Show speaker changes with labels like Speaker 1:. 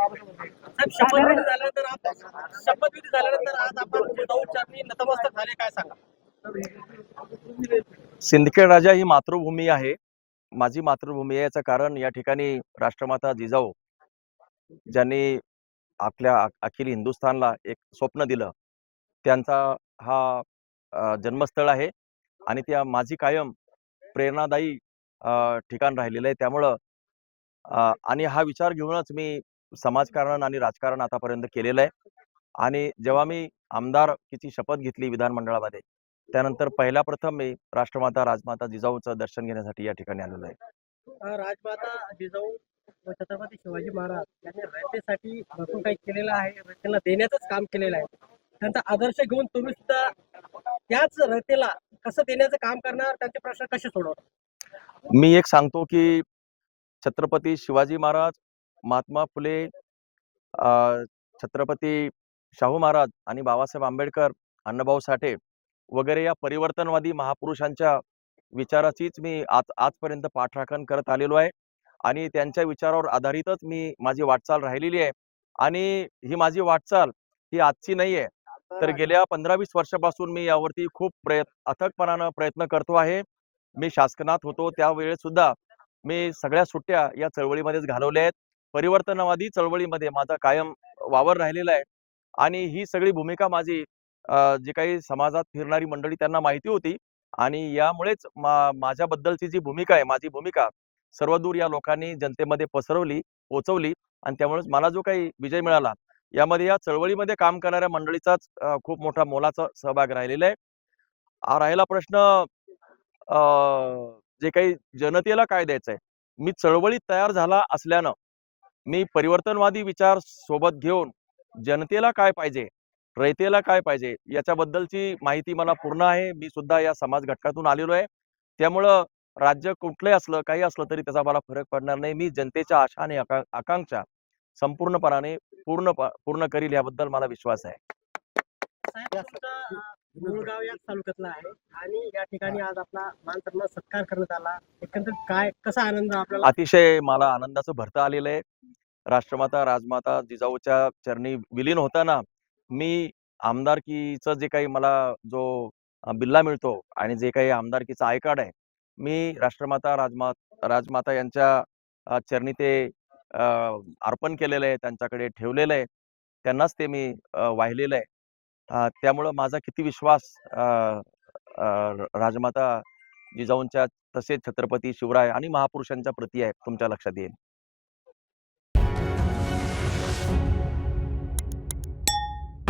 Speaker 1: शपथविधी झाल्यानंतर शपथविधी झाल्यानंतर आज आपण नतमस्तक झाले काय सांगा?
Speaker 2: सिंदखेड राजा ही मातृभूमी आहे. माझी मातृभूमी आहे याचं कारण या ठिकाणी राष्ट्रमाता जिजाऊ ज्यांनी आपल्या अखिल हिंदुस्थानला एक स्वप्न दिलं. त्यांचा हा जन्मस्थळ आहे आणि त्या माझी कायम प्रेरणादायी ठिकाण राहिलेलं आहे. त्यामुळं आणि हा विचार घेऊनच मी समाजकारण आणि राजकारण आतापर्यंत केलेलं आहे. आणि जेव्हा मी आमदारकीची शपथ घेतली विधानमंडळामध्ये त्यानंतर पहिल्या प्रथम मी राष्ट्रमाता राजमाता जिजाऊचं दर्शन घेण्यासाठी या ठिकाणी आलेलो आहे.
Speaker 1: राजमाता जिजाऊ व छत्रपती शिवाजी महाराज यांनी रयतेसाठी भरपूर काही केलेलं आहे रयतेला देण्याचंच काम केलेलं आहे. त्यांचा आदर्श घेऊन तुम्ही सुद्धा त्याच रयतेला कसं देण्याचं काम करणार त्यांचे प्रश्न कसे सोडवणार?
Speaker 2: मी एक सांगतो की छत्रपती शिवाजी महाराज महात्मा फुले छत्रपती शाहू महाराज आणि बाबासाहेब आंबेडकर अण्णाभाऊ साठे वगैरे या परिवर्तनवादी महापुरुषांच्या विचाराचीच मी आज आजपर्यंत पाठराखण करत आलेलो आहे आणि त्यांच्या विचारावर आधारितच मी माझी वाटचाल राहिलेली आहे आणि ही माझी वाटचाल ही आजची नाही आहे. तर गेल्या पंधरा वीस वर्षापासून मी यावरती खूप प्रयत् अथकपणानं प्रयत्न करतो आहे. मी शासनात होतो त्यावेळेस सुद्धा मी सगळ्या सुट्ट्या या चळवळीमध्येच घालवल्या आहेत. परिवर्तनवादी चळवळीमध्ये माझा कायम वावर राहिलेला आहे. आणि ही सगळी भूमिका माझी जी काही समाजात फिरणारी मंडळी त्यांना माहिती होती. आणि यामुळेच मा माझ्याबद्दलची जी भूमिका आहे माझी भूमिका सर्वदूर या लोकांनी जनतेमध्ये पसरवली पोचवली. आणि त्यामुळेच मला जो काही विजय मिळाला यामध्ये या चळवळीमध्ये काम करणाऱ्या मंडळीचाच खूप मोठा मोलाचा सहभाग राहिलेला आहे. हा राहिला प्रश्न जे काही जनतेला काय द्यायचंय? मी चळवळीत तयार झाला असल्यानं मी परिवर्तनवादी विचार सोबत घेऊन जनतेला काय पाहिजे रयतेला काय पाहिजे याच्याबद्दलची माहिती मला पूर्ण आहे. मी सुद्धा या समाज घटकातून आलेलो आहे. त्यामुळं राज्य कुठलंही असलं काही असलं तरी त्याचा मला फरक पडणार नाही. मी जनतेच्या आशा आणि आका- आकांक्षा संपूर्णपणाने पूर्ण पूर्ण करील याबद्दल मला विश्वास आहे.
Speaker 1: मुळगाव या तालुक्यातला आहे आणि या ठिकाणी आज आपला सत्कार करण्यात आला. एकंदरीत काय कसा आनंद आपल्याला?
Speaker 2: अतिशय मला आनंदाचं भरतं आलेलं आहे. राष्ट्रमाता राजमाता जिजाऊच्या चरणी विलीन होताना मी आमदारकीचं जे काही मला जो बिल्ला मिळतो आणि जे काही आमदारकीचं आयकार्ड आहे मी राष्ट्रमाता राजमा राजमाता यांच्या चरणी ते अर्पण केलेलं आहे त्यांच्याकडे ठेवलेलं आहे. त्यांनाच ते मी वाहिलेलं आहे. त्यामुळं माझा किती विश्वास अ, राजमाता जिजाऊंच्या तसेच छत्रपती शिवराय आणि महापुरुषांच्या प्रती आहे तुमच्या लक्षात येईल.